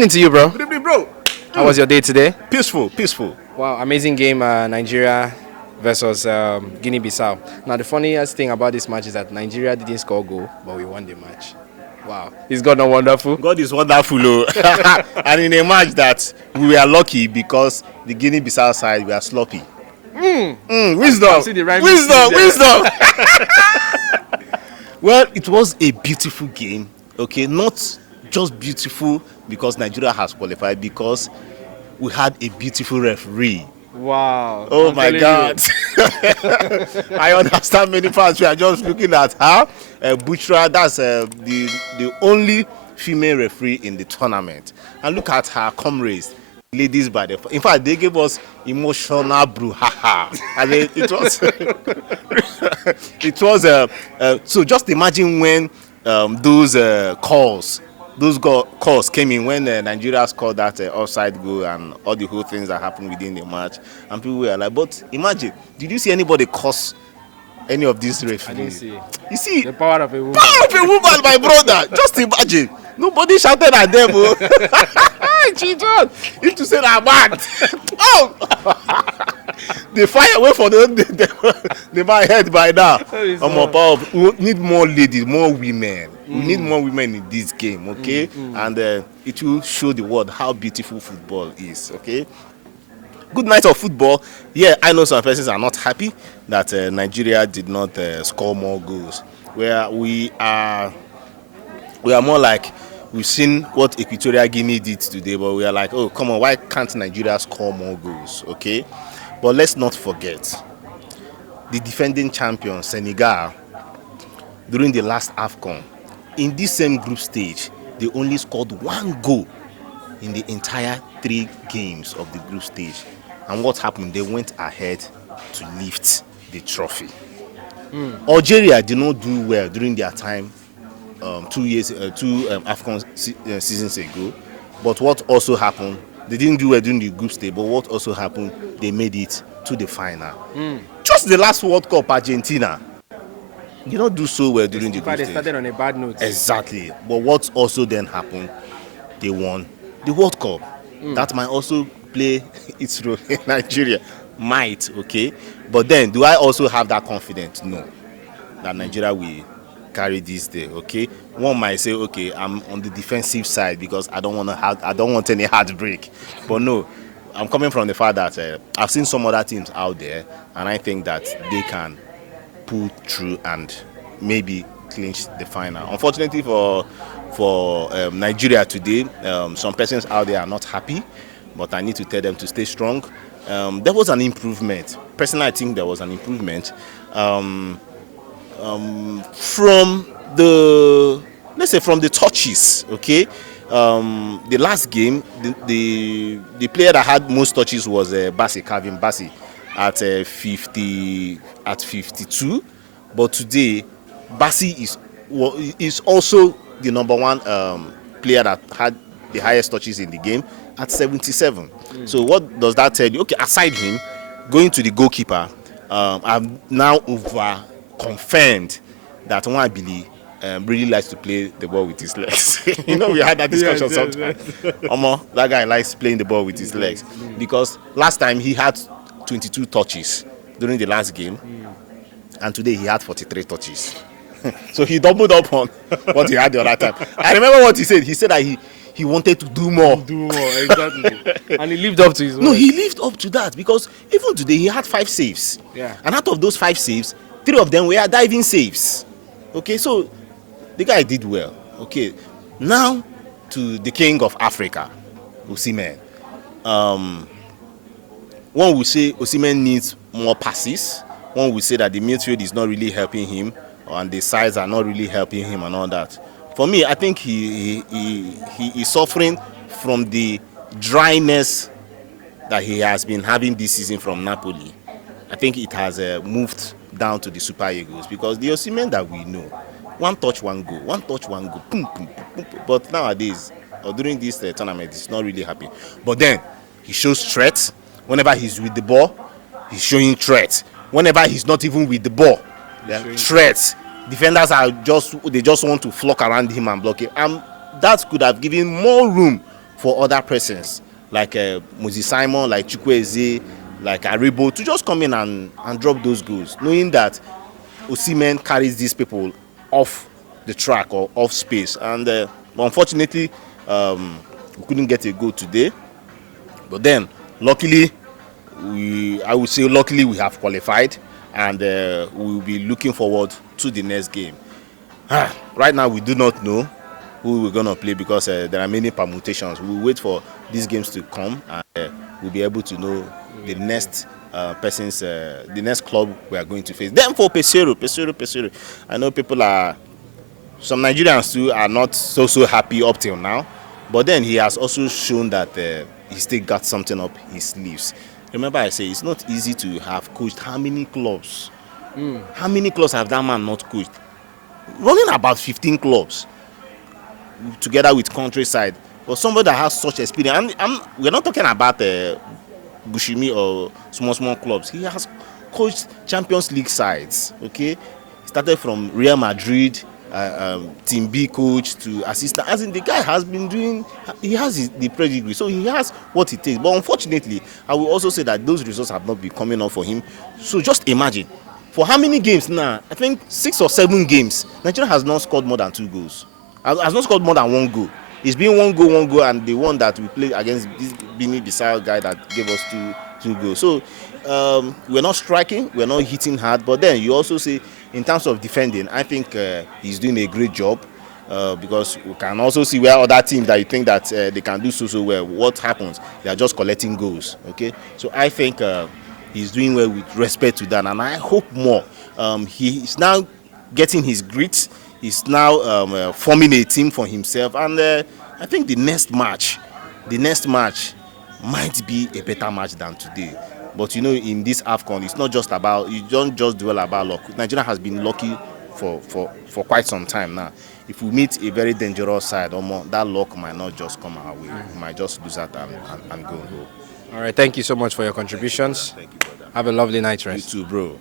evening to you, bro. Good evening, bro. How was your day today? Peaceful. Wow, amazing game, Nigeria versus Guinea-Bissau. Now, the funniest thing about this match is that Nigeria didn't score a goal, but we won the match. Wow, is God not wonderful? God is wonderful, oh. And in a match that we were lucky because the Guinea-Bissau side were sloppy. Wisdom. Wisdom. Well, it was a beautiful game. Okay, not just beautiful because Nigeria has qualified, because we had a beautiful referee. Wow. Oh my God. I understand many fans. We are just looking at her. Bushra, that's the only female referee in the tournament. And look at her comrades, ladies by the. In fact, they gave us emotional brouhaha. And it was. So just imagine when those calls came in when Nigeria scored that offside goal and all the whole things that happened within the match, and people were like, but imagine, did you see anybody curse any of these referees? I didn't see. You see, the power of a woman. My brother. Just imagine. Nobody shouted at them. Children, if to say that bad. Oh, they fire away for the my head by now. We need more ladies, more women. We need more women in this game, okay? And it will show the world how beautiful football is, okay? Good night of football. Yeah, I know some persons are not happy that Nigeria did not score more goals. Where we are more like, we've seen what Equatorial Guinea did today, but we are like, oh, come on, why can't Nigeria score more goals, okay? But let's not forget, the defending champion, Senegal, during the last Afcon, in this same group stage, they only scored 1 goal in the entire 3 games of the group stage. And what happened? They went ahead to lift the trophy. Algeria did not do well during their time 2 Afcon seasons ago. But what also happened? They didn't do well during the group stage, but what also happened? They made it to the final. Just the last World Cup, Argentina did not do so well during the group stage. They started on a bad note. Exactly. But what also then happened? They won the World Cup. That might also play its role in Nigeria. Might, okay? But then, do I also have that confidence? No. That Nigeria will carry this day, okay? One might say, okay, I'm on the defensive side because I don't want any heartbreak. But no, I'm coming from the fact that I've seen some other teams out there, and I think that they can pull through and maybe clinch the final. Unfortunately for Nigeria today, some persons out there are not happy, but I need to tell them to stay strong. There was an improvement. Personally, I think there was an improvement from the touches, okay? The last game, the player that had most touches was Kevin Bassi at 52. But today, Bassi is also the number 1 player that had the highest touches in the game at 77. So what does that tell you? Okay, aside him, going to the goalkeeper, I've now confirmed that Nwabili really likes to play the ball with his legs. You know, we had that discussion sometimes. That guy likes playing the ball with his legs. Because last time he had 22 touches during the last game, and today he had 43 touches. So he doubled up on what he had the other time. I remember what he said. He said that he wanted to do more. Exactly. And he lived up to his word. No, he lived up to that, because even today he had 5 saves. Yeah. And out of those 5 saves, 3 of them were diving saves. Okay, so the guy did well. Okay, now to the king of Africa, Osimhen. One will say Osimhen needs more passes. One will say that the midfield is not really helping him, and the sides are not really helping him and all that. For me, I think he is suffering from the dryness that he has been having this season from Napoli. I think it has moved down to the Super Eagles, because the Osimhen that we know, 1 touch, 1 goal, 1 touch, 1 goal, boom, boom, boom, boom. But nowadays, or during this tournament, it's not really happy. But then he shows threat. Whenever he's with the ball, he's showing threat. Whenever he's not even with the ball, threats. Defenders just want to flock around him and block him. And that could have given more room for other persons like Moses Simon, like Chukwueze, like Aribo to just come in and drop those goals, knowing that Osimhen carries these people off the track or off space. And unfortunately, we couldn't get a goal today. But then, luckily, I would say luckily we have qualified, and we will be looking forward to the next game. Right now, we do not know who we're going to play because there are many permutations. We'll wait for these games to come, and we'll be able to know the next the next club we are going to face. Then for Pesero, I know some Nigerians too are not so happy up till now, but then he has also shown that he still got something up his sleeves. Remember, I say it's not easy to have coached how many clubs? How many clubs have that man not coached? Running about 15 clubs together with countryside. But somebody that has such experience, and we're not talking about Bushimi or small clubs. He has coached Champions League sides. Okay, started from Real Madrid, Team B coach to assistant. As in, the guy has been doing. He has the pedigree, so he has what it takes. But unfortunately, I will also say that those results have not been coming up for him. So just imagine, for how many games now? I think 6 or 7 games. Nigeria has not scored more than 2 goals. Has not scored more than 1 goal. It's been 1 goal, and the one that we played against this Guinea Bissau guy that gave us two goals. So we're not striking, we're not hitting hard. But then you also see, in terms of defending, I think he's doing a great job because we can also see where other teams that you think that they can do so well. What happens? They are just collecting goals. Okay, so I think he's doing well with respect to that, and I hope more. He's now getting his grit. He's now forming a team for himself, and I think the next match might be a better match than today. But you know, in this Afcon, it's not just about, you don't just dwell about luck. Nigeria has been lucky for quite some time now. If we meet a very dangerous side, that luck might not just come our way. We might just lose that and go. All right, thank you so much for your contributions. Thank you, brother. Have a lovely night rest. You too, bro.